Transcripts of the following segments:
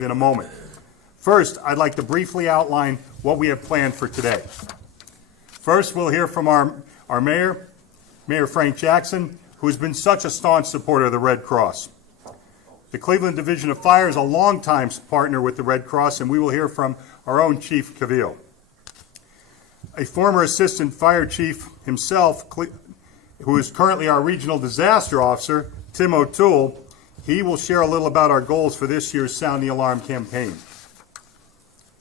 in a moment. First, I'd like to briefly outline what we have planned for today. First, we'll hear from our mayor, Mayor Frank Jackson, who has been such a staunch supporter of the Red Cross. The Cleveland Division of Fire is a longtime partner with the Red Cross, and we will hear from our own Chief Cavill. A former assistant fire chief himself, who is currently our regional disaster officer, Tim O'Toole, he will share a little about our goals for this year's Sound the Alarm campaign.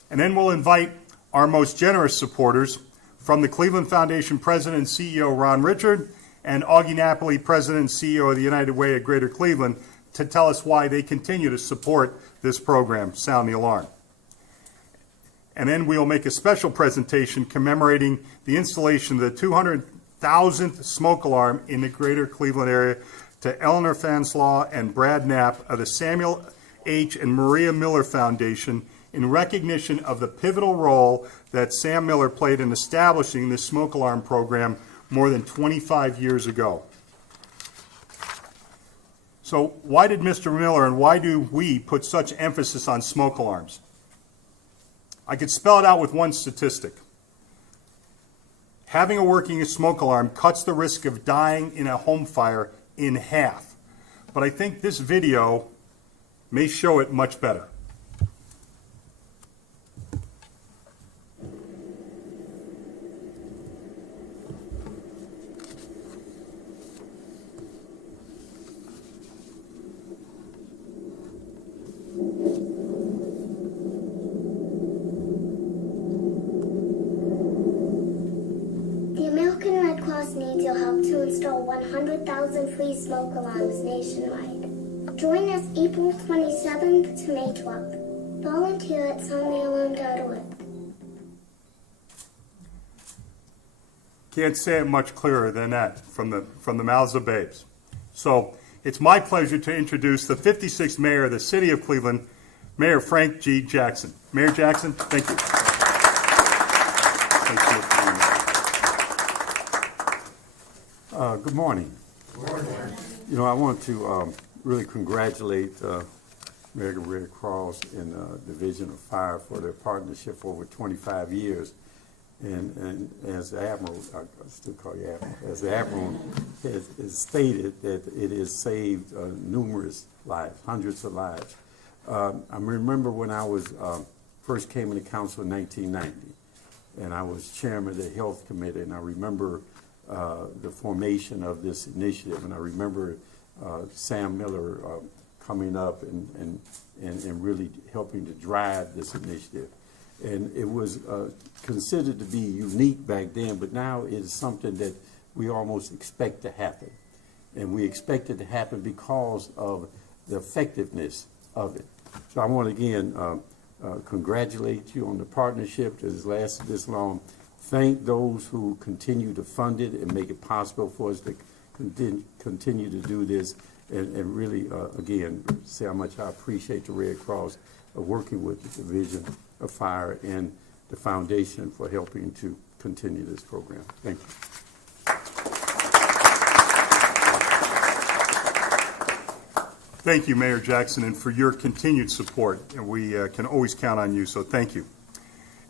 And then we'll invite our most generous supporters from the Cleveland Foundation President and CEO Ron Richard and Augie Napoli, President and CEO of the United Way of Greater Cleveland, to tell us why they continue to support this program, Sound the Alarm. And then we'll make a special presentation commemorating the installation of the 200,000th smoke alarm in the Greater Cleveland area to Eleanor Fanslaw and Brad Knapp of the Samuel H. and Maria Miller Foundation in recognition of the pivotal role that Sam Miller played in establishing this smoke alarm program more than 25 years ago. So why did Mr. Miller and why do we put such emphasis on smoke alarms? I could spell it out with one statistic. Having a working smoke alarm cuts the risk of dying in a home fire in half. But I think this video may show it much better. Needs your help to install 100,000 free smoke alarms nationwide. Join us April 27th to May 12th. Volunteer at soundthealarm.org. Can't say it much clearer than that from the mouths of babes. So it's my pleasure to introduce the 56th mayor of the city of Cleveland, Mayor Frank G. Jackson. Mayor Jackson, thank you. Good morning. Good morning. You know, I want to really congratulate American Red Cross and Division of Fire for their partnership for over 25 years. And as the Admiral, I still call you Admiral, as the Admiral has stated that it has saved numerous lives, hundreds of lives. I remember when I was first came into council in 1990, and I was chairman of the Health Committee, and I remember the formation of this initiative, and I remember Sam Miller coming up and really helping to drive this initiative. And it was considered to be unique back then, but now it is something that we almost expect to happen. And we expect it to happen because of the effectiveness of it. So I want to again congratulate you on the partnership that has lasted this long. Thank those who continue to fund it and make it possible for us to continue to do this, and really, again, say how much I appreciate the Red Cross working with the Division of Fire and the Foundation for helping to continue this program. Thank you. Thank you, Mayor Jackson, and for your continued support. And we can always count on you, so thank you.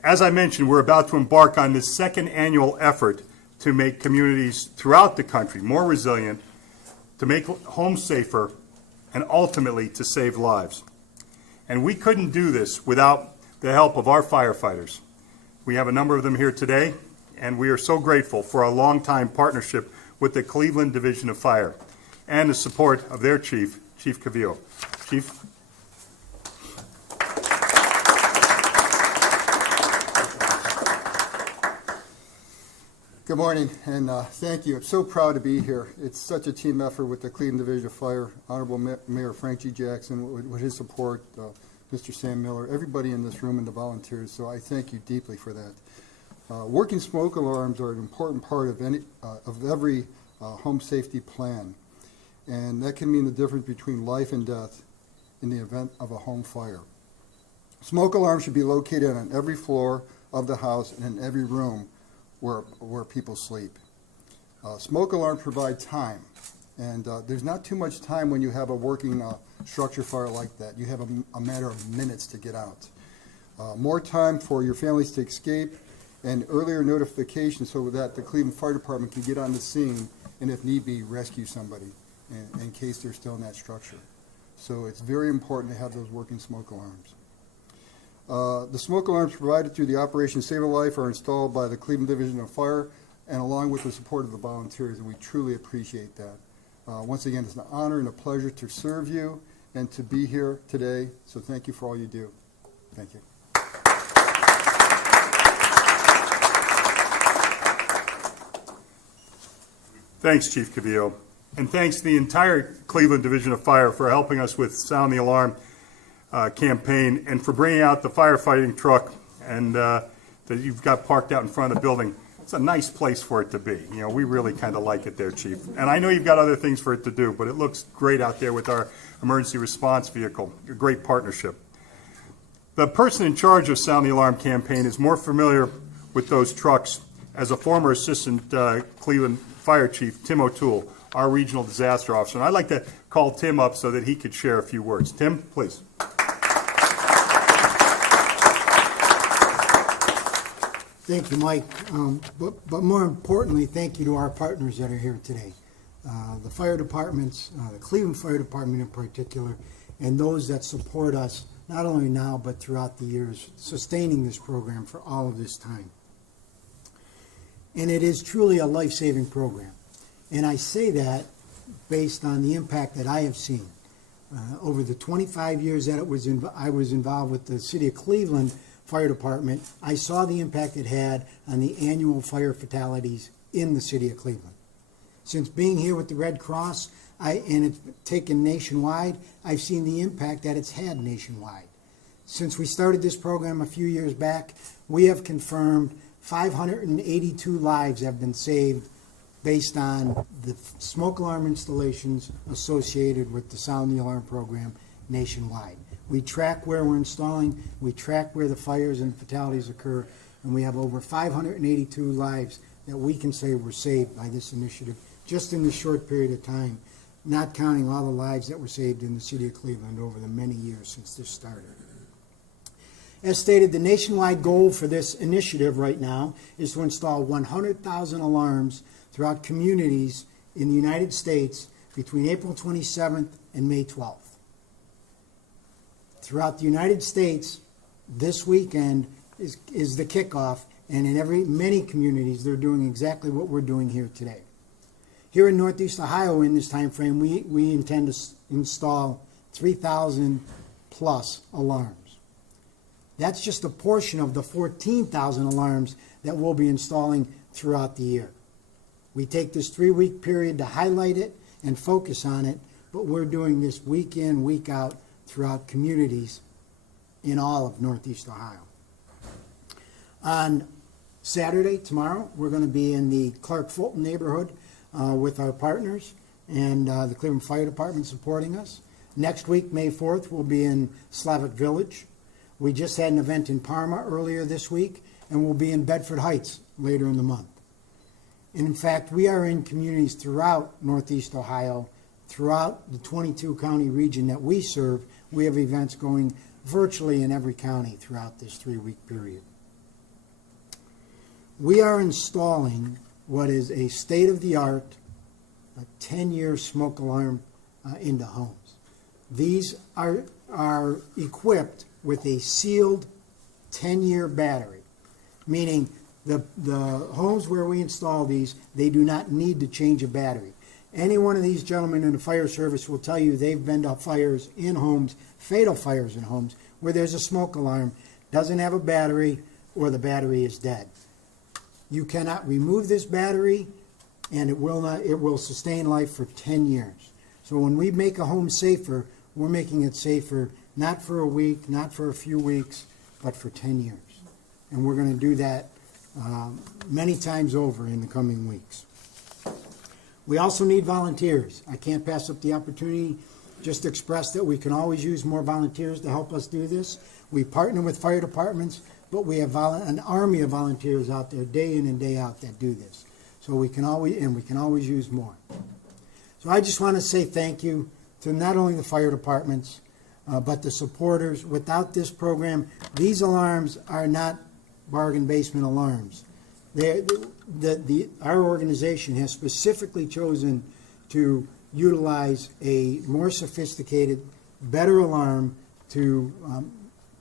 As I mentioned, we're about to embark on this second annual effort to make communities throughout the country more resilient, to make homes safer, and ultimately to save lives. And we couldn't do this without the help of our firefighters. We have a number of them here today, and we are so grateful for our longtime partnership with the Cleveland Division of Fire and the support of their chief, Chief Cavill. Chief. Good morning, and thank you. I'm so proud to be here. It's such a team effort with the Cleveland Division of Fire, Honorable Mayor Frank G. Jackson, with his support, Mr. Sam Miller, everybody in this room, and the volunteers, so I thank you deeply for that. Working smoke alarms are an important part of every home safety plan, and that can mean the difference between life and death in the event of a home fire. Smoke alarms should be located on every floor of the house and in every room where people sleep. Smoke alarms provide time And there's not too much time when you have a working structure fire like that. You have a matter of minutes to get out. More time for your families to escape and earlier notification so that the Cleveland Fire Department can get on the scene and, if need be, rescue somebody in case they're still in that structure. So it's very important to have those working smoke alarms. The smoke alarms provided through the Operation Save a Life are installed by the Cleveland Division of Fire and along with the support of the volunteers, and we truly appreciate that. Once again, it's an honor and a pleasure to serve you and to be here today, so thank you for all you do. Thank you. Thanks, Chief Cavillo. And thanks to the entire Cleveland Division of Fire for helping us with Sound the Alarm campaign and for bringing out the firefighting truck and that you've got parked out in front of the building. It's a nice place for it to be. You know, we really kind of like it there, Chief. And I know you've got other things for it to do, but it looks great out there with our emergency response vehicle. A great partnership. The person in charge of Sound the Alarm campaign is more familiar with those trucks as a former assistant Cleveland Fire Chief, Tim O'Toole, our regional disaster officer. And I'd like to call Tim up so that he could share a few words. Tim, please. Thank you, Mike. But more importantly, thank you to our partners that are here today. The fire departments, the Cleveland Fire Department in particular, and those that support us, not only now, but throughout the years, sustaining this program for all of this time. And it is truly a life-saving program. And I say that based on the impact that I have seen. Over the 25 years that I was involved with the City of Cleveland Fire Department, I saw the impact it had on the annual fire fatalities in the City of Cleveland. Since being here with the Red Cross, and it's taken nationwide, I've seen the impact that it's had nationwide. Since we started this program a few years back, we have confirmed 582 lives have been saved based on the smoke alarm installations associated with the Sound the Alarm program nationwide. We track where we're installing, we track where the fires and fatalities occur, and we have over 582 lives that we can say were saved by this initiative just in this short period of time, not counting all the lives that were saved in the City of Cleveland over the many years since this started. As stated, the nationwide goal for this initiative right now is to install 100,000 alarms throughout communities in the United States between April 27th and May 12th. Throughout the United States, this weekend is the kickoff, and in many communities, they're doing exactly what we're doing here today. Here in Northeast Ohio, in this time frame, we intend to install 3,000 plus alarms. That's just a portion of the 14,000 alarms that we'll be installing throughout the year. We take this 3-week period to highlight it and focus on it, but we're doing this week in, week out throughout communities in all of Northeast Ohio. On Saturday, tomorrow, we're going to be in the Clark Fulton neighborhood with our partners and the Cleveland Fire Department supporting us. Next week, May 4th, we'll be in Slavic Village. We just had an event in Parma earlier this week, and we'll be in Bedford Heights later in the month. And in fact, we are in communities throughout Northeast Ohio, throughout the 22 county region that we serve. We have events going virtually in every county throughout this 3-week period. We are installing what is a state-of-the-art, a 10-year smoke alarm into homes. These are equipped with a sealed 10-year battery, meaning the homes where we install these, they do not need to change a battery. Any one of these gentlemen in the fire service will tell you they've been to fires in homes, fatal fires in homes, where there's a smoke alarm, doesn't have a battery, or the battery is dead. You cannot remove this battery, and it will sustain life for 10 years. So when we make a home safer, we're making it safer not for a week, not for a few weeks, but for 10 years. And we're going to do that many times over in the coming weeks. We also need volunteers. I can't pass up the opportunity just to express that we can always use more volunteers to help us do this. We partner with fire departments, but we have an army of volunteers out there day in and day out that do this. So we can always use more. So I just want to say thank you to not only the fire departments, but the supporters. Without this program, these alarms are not bargain basement alarms. Our organization has specifically chosen to utilize a more sophisticated, better alarm to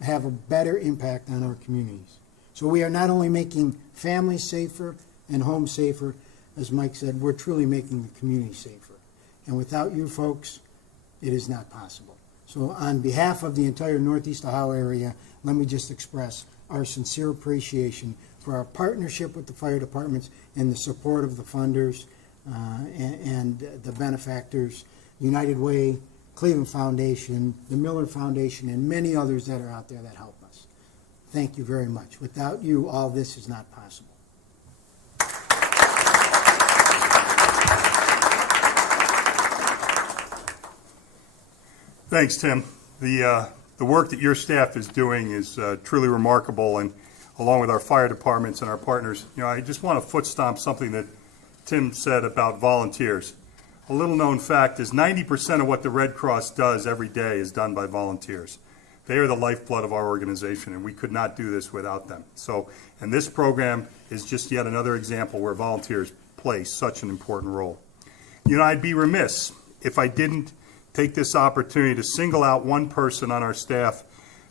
have a better impact on our communities. So we are not only making families safer and homes safer, as Mike said, we're truly making the community safer. And without you folks, it is not possible. So on behalf of the entire Northeast Ohio area, let me just express our sincere appreciation for our partnership with the fire departments and the support of the funders and the benefactors, United Way, Cleveland Foundation, the Miller Foundation, and many others that are out there that help us. Thank you very much. Without you, all this is not possible. Thanks, Tim. The work that your staff is doing is truly remarkable, and along with our fire departments and our partners, I just want to foot stomp something that Tim said about volunteers. A little known fact is 90% of what the Red Cross does every day is done by volunteers. They are the lifeblood of our organization, and we could not do this without them. And this program is just yet another example where volunteers play such an important role. I'd be remiss if I didn't take this opportunity to single out one person on our staff.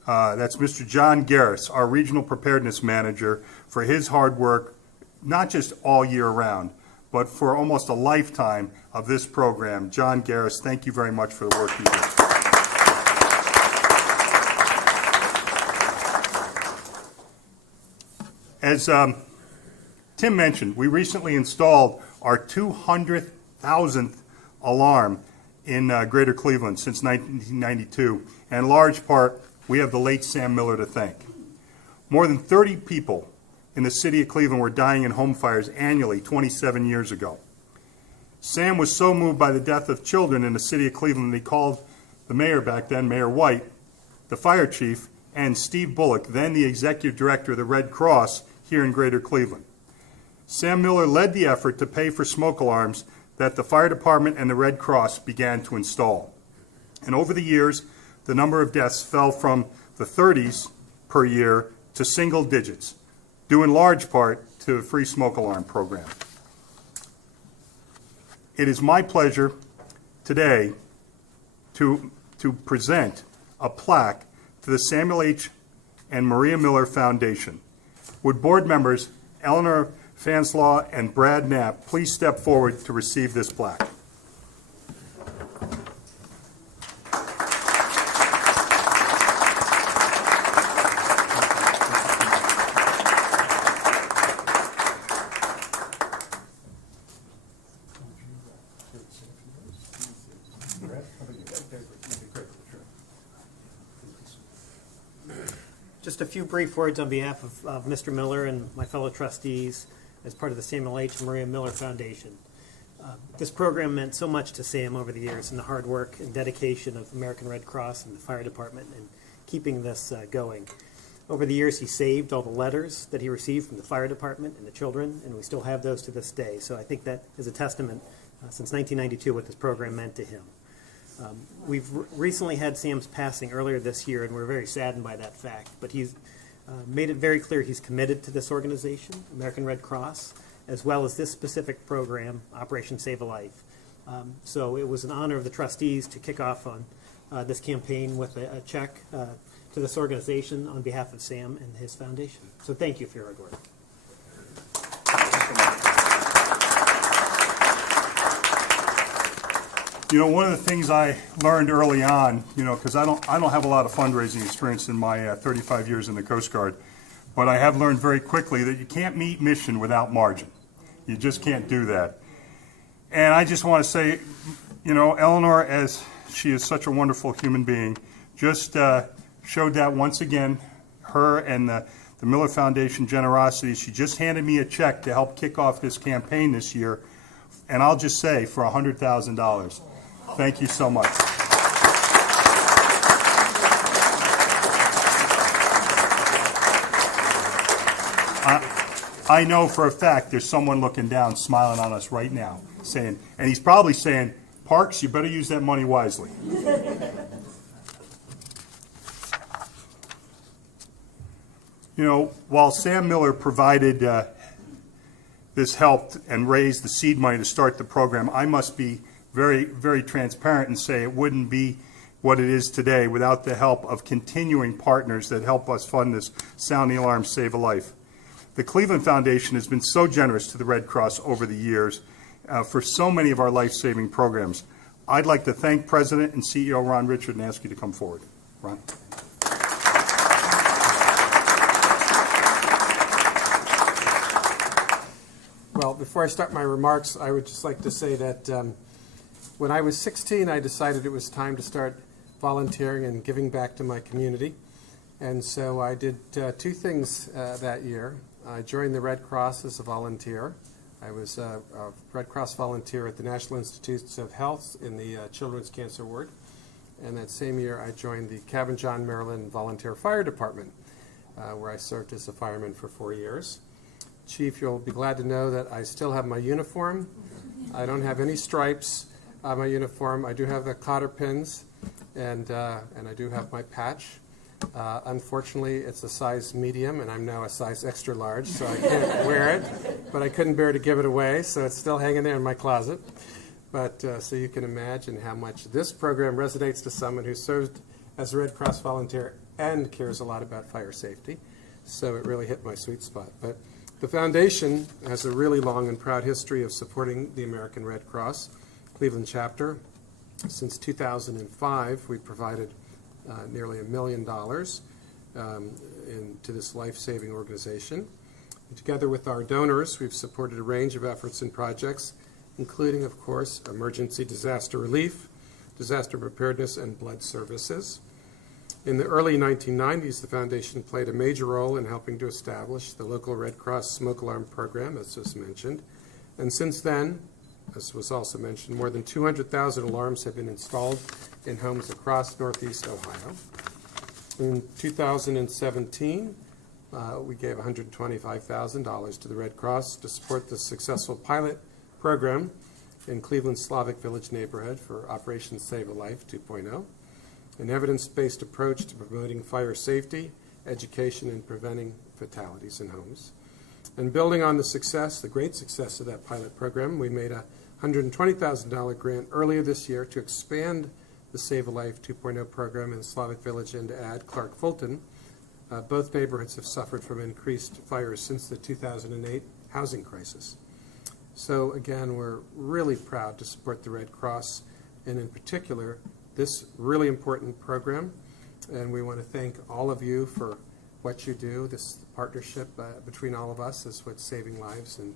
That's Mr. John Garris, our Regional Preparedness Manager, for his hard work, not just all year round, but for almost a lifetime of this program. John Garris, thank you very much for the work you do. As Tim mentioned, we recently installed our 200,000th alarm in Greater Cleveland since 1992, and in large part, we have the late Sam Miller to thank. More than 30 people in the city of Cleveland were dying in home fires annually 27 years ago. Sam was so moved by the death of children in the city of Cleveland that he called the mayor back then, Mayor White, the fire chief, and Steve Bullock, then the executive director of the Red Cross here in Greater Cleveland. Sam Miller led the effort to pay for smoke alarms that the fire department and the Red Cross began to install. And over the years, the number of deaths fell from the 30s per year to single digits, due in large part to the free smoke alarm program. It is my pleasure today to present a plaque to the Samuel H. and Maria Miller Foundation. Would board members Eleanor Fanslaw and Brad Knapp please step forward to receive this plaque? Just a few brief words on behalf of Mr. Miller and my fellow trustees as part of the Samuel H. and Maria Miller Foundation. This program meant so much to Sam over the years, and the hard work and dedication of American Red Cross and the fire department in keeping this going. Over the years, he saved all the letters that he received from the fire department and the children, and we still have those to this day. So I think that is a testament since 1992 what this program meant to him. We've recently had Sam's passing earlier this year, and we're very saddened by that fact. But he's made it very clear he's committed to this organization, American Red Cross, as well as this specific program, Operation Save a Life. So it was an honor of the trustees to kick off on this campaign with a check to this organization on behalf of Sam and his foundation. So thank you for your hard work. One of the things I learned early on, because I don't have a lot of fundraising experience in my 35 years in the Coast Guard, but I have learned very quickly that you can't meet mission without margin. You just can't do that. And I just want to say, Eleanor, as she is such a wonderful human being, just showed that once again, her and the Miller Foundation generosity. She just handed me a check to help kick off this campaign this year, and I'll just say for $100,000. Thank you so much. I know for a fact there's someone looking down, smiling on us right now, saying, and he's probably saying, Parks, you better use that money wisely. You know, while Sam Miller provided this help and raised the seed money to start the program, I must be very, very transparent and say it wouldn't be what it is today without the help of continuing partners that help us fund this Sound the Alarm, Save a Life. The Cleveland Foundation has been so generous to the Red Cross over the years for so many of our life-saving programs. I'd like to thank President and CEO Ron Richard and ask you to come forward. Ron. Well, before I start my remarks, I would just like to say that when I was 16, I decided it was time to start volunteering and giving back to my community. And so I did two things that year. I joined the Red Cross as a volunteer. I was a Red Cross volunteer at the National Institutes of Health in the Children's Cancer Ward. And that same year, I joined the Cabin John, Maryland Volunteer Fire Department, where I served as a fireman for 4 years. Chief, you'll be glad to know that I still have my uniform. I don't have any stripes on my uniform. I do have the cotter pins, and I do have my patch. Unfortunately, it's a size medium, and I'm now a size extra large, so I can't wear it. But I couldn't bear to give it away, so it's still hanging there in my closet. But so you can imagine how much this program resonates to someone who served as a Red Cross volunteer and cares a lot about fire safety. So it really hit my sweet spot. But the foundation has a really long and proud history of supporting the American Red Cross Cleveland chapter. Since 2005, we provided nearly $1 million to this life-saving organization. And together with our donors, we've supported a range of efforts and projects, including, of course, emergency disaster relief, disaster preparedness, and blood services. In the early 1990s, the foundation played a major role in helping to establish the local Red Cross smoke alarm program, as was mentioned. And since then, as was also mentioned, more than 200,000 alarms have been installed in homes across Northeast Ohio. In 2017, we gave $125,000 to the Red Cross to support the successful pilot program in Cleveland's Slavic Village neighborhood for Operation Save a Life 2.0. An evidence-based approach to promoting fire safety, education, and preventing fatalities in homes. And building on the success, the great success of that pilot program, we made a $120,000 grant earlier this year to expand the Save a Life 2.0 program in Slavic Village and to add Clark Fulton. Both neighborhoods have suffered from increased fires since the 2008 housing crisis. So again, we're really proud to support the Red Cross, and in particular, this really important program, and we want to thank all of you for what you do. This partnership between all of us is what's saving lives and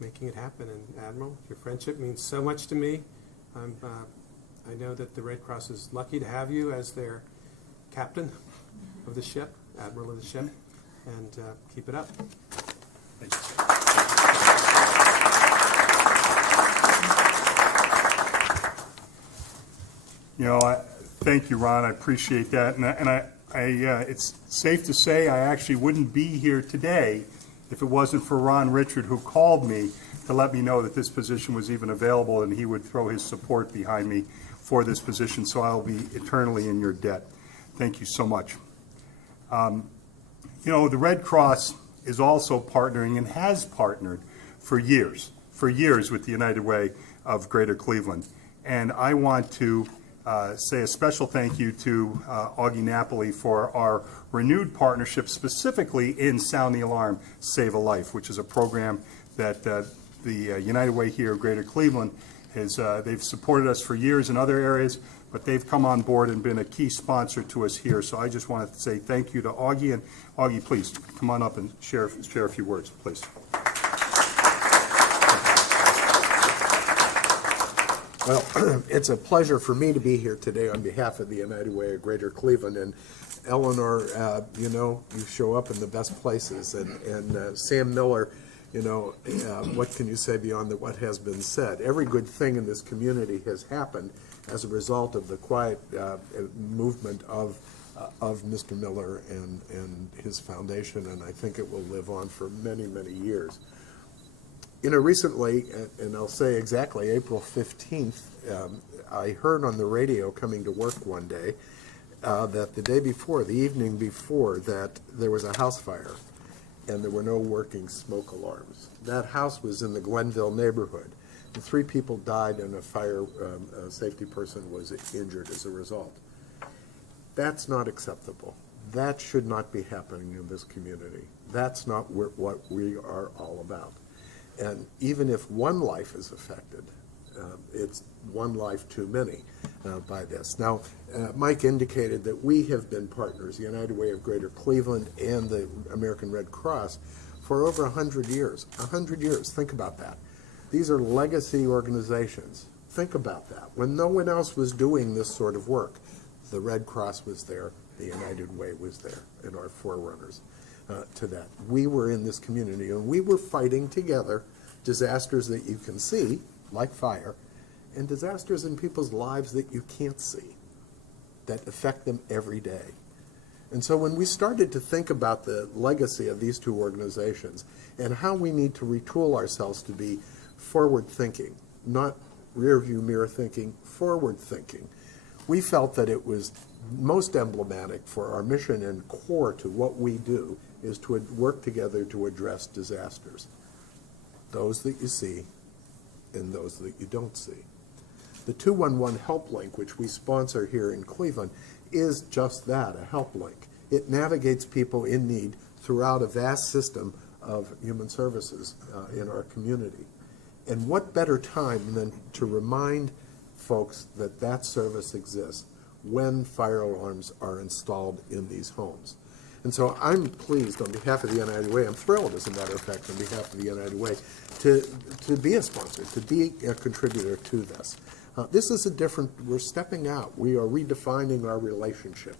making it happen. And Admiral, your friendship means so much to me. I know that the Red Cross is lucky to have you as their captain of the ship, Admiral of the ship, and keep it up. Thank you. You know, thank you, Ron. I appreciate that, and it's safe to say I actually wouldn't be here today if it wasn't for Ron Richard, who called me to let me know that this position was even available, and he would throw his support behind me for this position. So I'll be eternally in your debt. Thank you so much. You know, the Red Cross is also partnering and has partnered for years with the United Way of Greater Cleveland, and I want to say a special thank you to Augie Napoli for our renewed partnership, specifically in Sound the Alarm, Save a Life, which is a program that the United Way here of Greater Cleveland has, they've supported us for years in other areas, but they've come on board and been a key sponsor to us here. So I just want to say thank you to Augie, and Augie, please come on up and share a few words, please. Well, it's a pleasure for me to be here today on behalf of the United Way of Greater Cleveland. And Eleanor, you know, you show up in the best places. And Sam Miller, you know, what can you say beyond what has been said? Every good thing in this community has happened as a result of the quiet movement of Mr. Miller and his foundation, and I think it will live on for many, many years. Recently, and I'll say exactly April 15th, I heard on the radio coming to work one day that the day before, the evening before, that there was a house fire and there were no working smoke alarms. That house was in the Glenville neighborhood. And 3 people died and a fire safety person was injured as a result. That's not acceptable. That should not be happening in this community. That's not what we are all about. And even if one life is affected, it's one life too many by this. Now, Mike indicated that we have been partners, the United Way of Greater Cleveland and the American Red Cross, for over 100 years. 100 years, think about that. These are legacy organizations. Think about that. When no one else was doing this sort of work, the Red Cross was there, the United Way was there, and our forerunners to that. We were in this community, and we were fighting together disasters that you can see, like fire, and disasters in people's lives that you can't see, that affect them every day. And so when we started to think about the legacy of these 2 organizations and how we need to retool ourselves to be forward-thinking, not rear-view mirror thinking, forward-thinking, we felt that it was most emblematic for our mission and core to what we do is to work together to address disasters, those that you see and those that you don't see. The 211 help link, which we sponsor here in Cleveland, is just that, a help link. It navigates people in need throughout a vast system of human services in our community. And what better time than to remind folks that that service exists when fire alarms are installed in these homes. And so I'm pleased on behalf of the United Way, I'm thrilled, as a matter of fact, on behalf of the United Way, to be a sponsor, to be a contributor to this. This is we're stepping out. We are redefining our relationship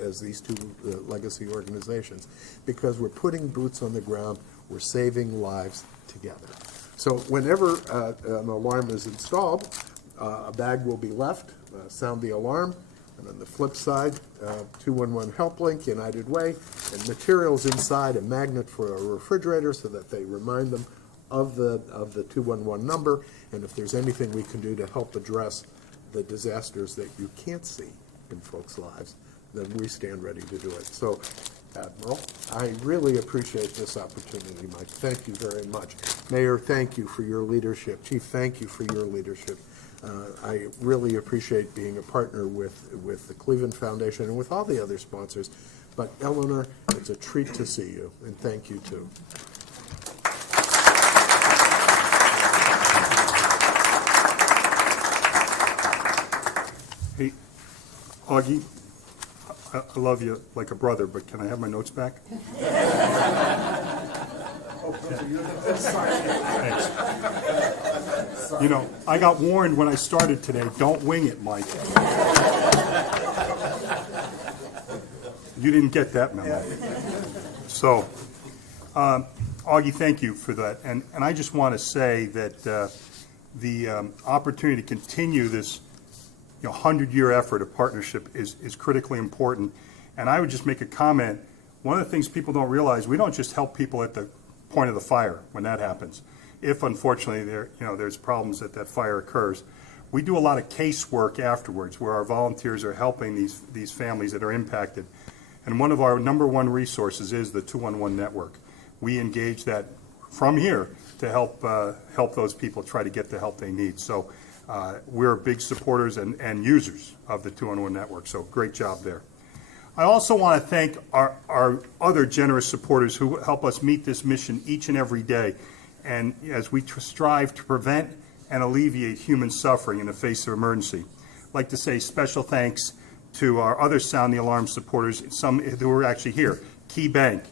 as these 2 legacy organizations because we're putting boots on the ground, we're saving lives together. So whenever an alarm is installed, a bag will be left, sound the alarm, and on the flip side, 211 help link, United Way, and materials inside, a magnet for a refrigerator so that they remind them of the 211 number, and if there's anything we can do to help address the disasters that you can't see in folks' lives, then we stand ready to do it. So, Admiral, I really appreciate this opportunity, Mike. Thank you very much. Mayor, thank you for your leadership. Chief, thank you for your leadership. I really appreciate being a partner with the Cleveland Foundation and with all the other sponsors. But Eleanor, it's a treat to see you, and thank you too. Hey, Augie, I love you like a brother, but can I have my notes back? Thanks. You know, I got warned when I started today, don't wing it, Mike. You didn't get that memo. So, Augie, thank you for that. And I just want to say that the opportunity to continue this 100-year effort of partnership is critically important. And I would just make a comment. One of the things people don't realize, we don't just help people at the point of the fire when that happens. If unfortunately there's problems that fire occurs, we do a lot of casework afterwards where our volunteers are helping these families that are impacted. And one of our #1 resources is the 211 network. We engage that from here to help those people try to get the help they need. So we're big supporters and users of the 211 network. So great job there. I also want to thank our other generous supporters who help us meet this mission each and every day. And as we strive to prevent and alleviate human suffering in the face of emergency, I'd like to say special thanks to our other Sound the Alarm supporters, some who are actually here, Key Bank,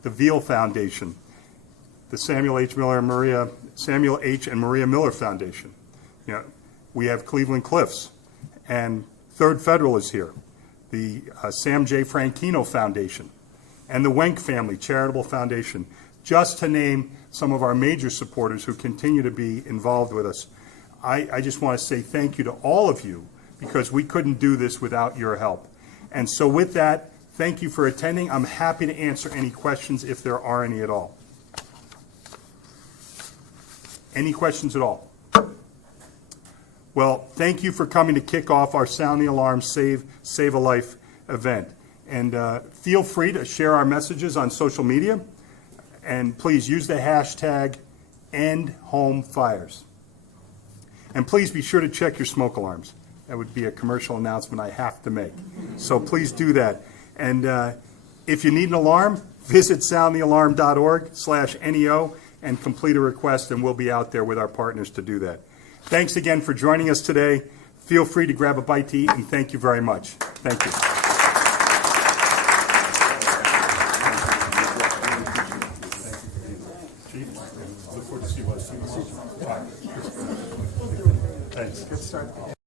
the Veal Foundation, the Samuel H. and Maria Miller Foundation. We have Cleveland Cliffs, and Third Federal is here, the Sam J. Franchino Foundation, and the Wenck Family Charitable Foundation, just to name some of our major supporters who continue to be involved with us. I just want to say thank you to all of you, because we couldn't do this without your help. And so with that, thank you for attending. I'm happy to answer any questions if there are any at all. Any questions at all? Well, thank you for coming to kick off our Sound the Alarm Save a Life event. And feel free to share our messages on social media. And please use the hashtag #EndHomeFires. And please be sure to check your smoke alarms. That would be a commercial announcement I have to make. So please do that. And if you need an alarm, visit soundthealarm.org/NEO and complete a request, and we'll be out there with our partners to do that. Thanks again for joining us today. Feel free to grab a bite to eat, and thank you very much. Thank you. Chief, look forward to see you. Thanks. Good start.